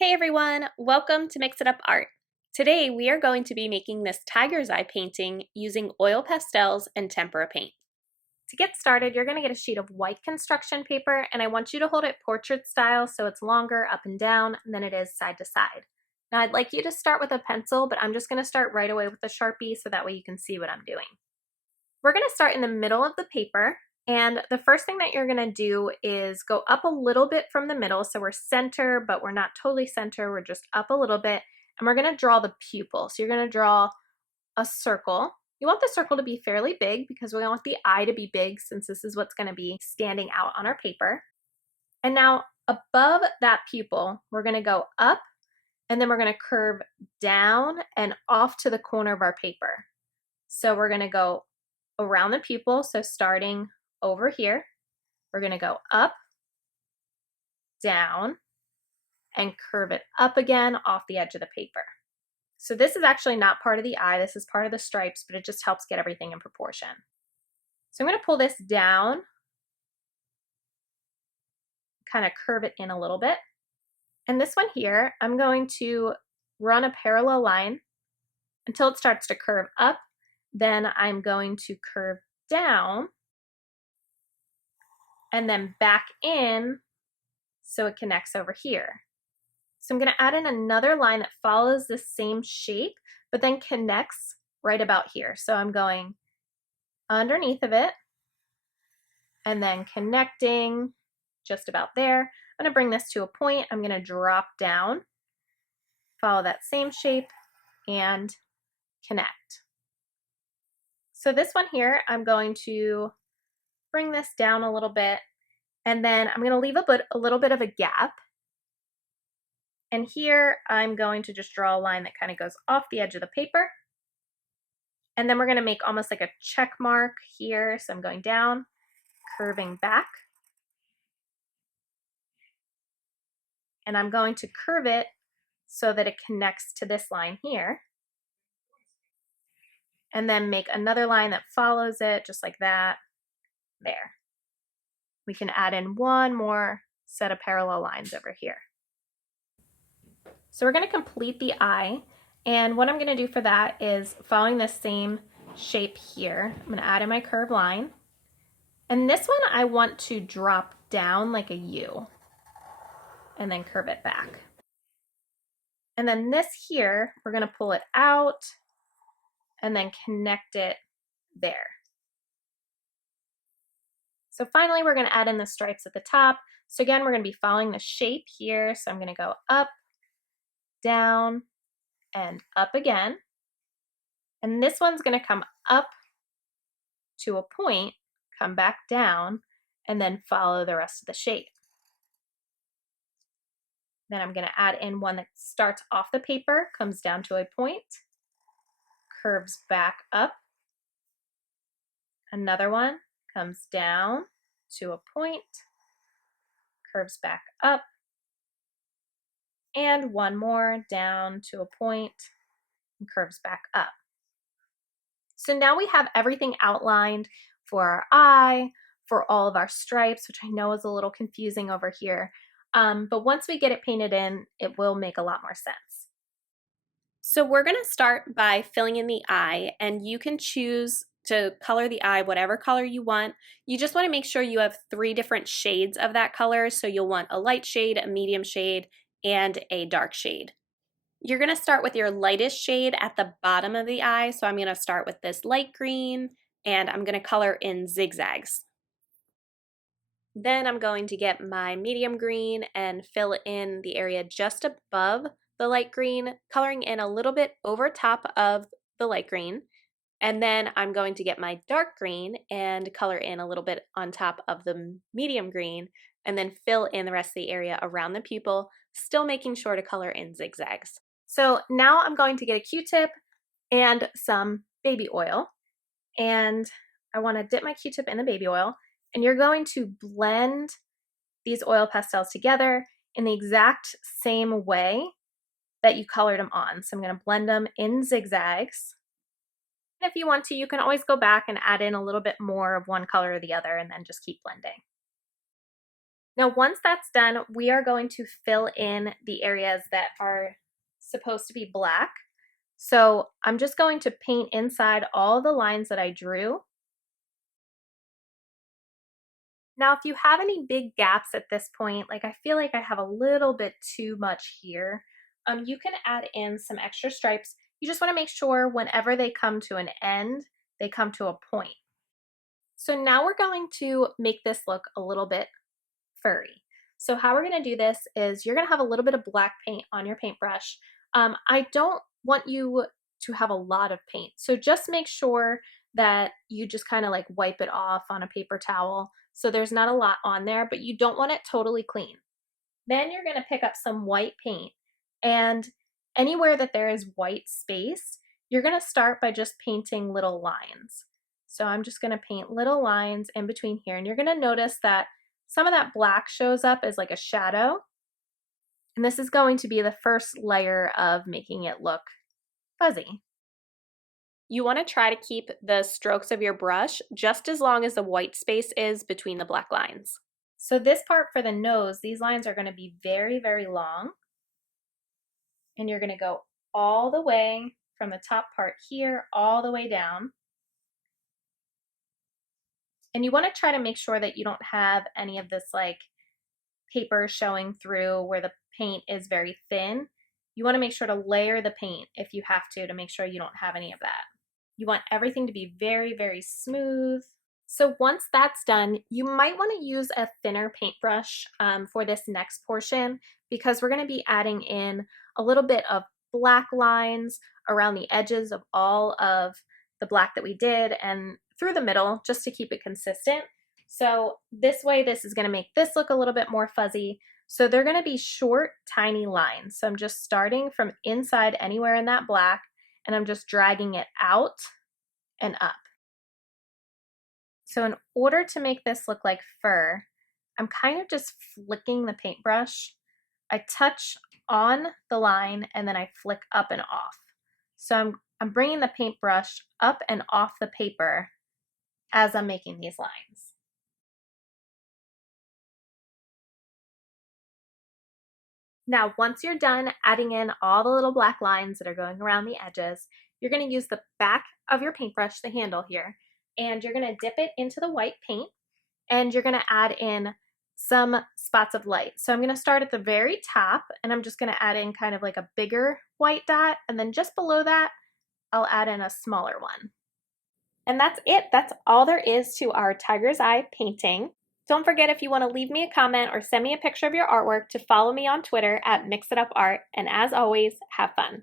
Hey everyone, welcome to Mix It Up Art. Today we are going to be making this tiger's eye painting using oil pastels and tempera paint. To get started, you're going to get a sheet of white construction paper and I want you to hold it portrait style so it's longer up and down than it is side to side. Now I'd like you to start with a pencil, but I'm just going to start right away with a Sharpie so that way you can see what I'm doing. We're going to start in the middle of the paper, and the first thing that you're going to do is go up a little bit from the middle, so we're center, but we're not totally center, we're just up a little bit, and we're going to draw the pupil. So you're going to draw a circle. You want the circle to be fairly big because we want the eye to be big since this is what's going to be standing out on our paper. And now above that pupil, we're going to go up, and then we're going to curve down and off to the corner of our paper. So we're going to go around the pupil, so starting over here, we're going to go up, down, and curve it up again off the edge of the paper. So this is actually not part of the eye, this is part of the stripes, but it just helps get everything in proportion. So I'm going to pull this down, kind of curve it in a little bit. And this one here, I'm going to run a parallel line until it starts to curve up. Then I'm going to curve down and then back in so it connects over here. So I'm going to add in another line that follows the same shape, but then connects right about here. So I'm going underneath of it and then connecting just about there. I'm going to bring this to a point. I'm going to drop down, follow that same shape, and connect. So this one here, I'm going to bring this down a little bit, and then I'm going to leave a little bit of a gap. And here I'm going to just draw a line that kind of goes off the edge of the paper. And then we're going to make almost like a check mark here. So I'm going down, curving back. And I'm going to curve it so that it connects to this line here. And then make another line that follows it, just like that, there. We can add in one more set of parallel lines over here. So we're going to complete the eye, and what I'm going to do for that is following the same shape here. I'm going to add in my curved line, and this one I want to drop down like a U and then curve it back. And then this here, we're going to pull it out and then connect it there. So finally, we're going to add in the stripes at the top. So again, we're going to be following the shape here. So I'm going to go up, down, and up again. And this one's going to come up to a point, come back down, and then follow the rest of the shape. Then I'm going to add in one that starts off the paper, comes down to a point, curves back up. Another one comes down to a point, curves back up. And one more down to a point and curves back up. So now we have everything outlined for our eye, for all of our stripes, which I know is a little confusing over here. But once we get it painted in, it will make a lot more sense. So we're going to start by filling in the eye, and you can choose to color the eye whatever color you want. You just want to make sure you have 3 different shades of that color. So you'll want a light shade, a medium shade, and a dark shade. You're going to start with your lightest shade at the bottom of the eye. So I'm going to start with this light green, and I'm going to color in zigzags. Then I'm going to get my medium green and fill in the area just above the light green, coloring in a little bit over top of the light green. And then I'm going to get my dark green and color in a little bit on top of the medium green, and then fill in the rest of the area around the pupil, still making sure to color in zigzags. So now I'm going to get a Q-tip and some baby oil, and I want to dip my Q-tip in the baby oil, and you're going to blend these oil pastels together in the exact same way that you colored them on. So I'm going to blend them in zigzags. And if you want to, you can always go back and add in a little bit more of one color or the other and then just keep blending. Now, once that's done, we are going to fill in the areas that are supposed to be black. So I'm just going to paint inside all the lines that I drew. Now, if you have any big gaps at this point, like I feel like I have a little bit too much here, you can add in some extra stripes. You just want to make sure whenever they come to an end, they come to a point. So now we're going to make this look a little bit furry. So how we're going to do this is you're going to have a little bit of black paint on your paintbrush. I don't want you to have a lot of paint. So just make sure that you just kind of like wipe it off on a paper towel. So there's not a lot on there, but you don't want it totally clean. Then you're going to pick up some white paint, and anywhere that there is white space, you're going to start by just painting little lines. So I'm just going to paint little lines in between here, and you're going to notice that some of that black shows up as like a shadow. And this is going to be the first layer of making it look fuzzy. You want to try to keep the strokes of your brush just as long as the white space is between the black lines. So this part for the nose, these lines are going to be very, very long. And you're going to go all the way from the top part here, all the way down. And you want to try to make sure that you don't have any of this like paper showing through where the paint is very thin. You want to make sure to layer the paint if you have to make sure you don't have any of that. You want everything to be very, very smooth. So once that's done, you might want to use a thinner paintbrush for this next portion, because we're going to be adding in a little bit of black lines around the edges of all of the black that we did and through the middle, just to keep it consistent. So this way, this is going to make this look a little bit more fuzzy. So they're going to be short, tiny lines. So I'm just starting from inside anywhere in that black, and I'm just dragging it out and up. So in order to make this look like fur, I'm kind of just flicking the paintbrush. I touch on the line and then I flick up and off. So I'm bringing the paintbrush up and off the paper as I'm making these lines. Now, once you're done adding in all the little black lines that are going around the edges, you're going to use the back of your paintbrush, the handle here, and you're going to dip it into the white paint, and you're going to add in some spots of light. So I'm going to start at the very top, and I'm just going to add in kind of like a bigger white dot, and then just below that, I'll add in a smaller one. And that's it. That's all there is to our tiger's eye painting. Don't forget, if you want to leave me a comment or send me a picture of your artwork, to follow me on Twitter at MixItUpArt. And as always, have fun.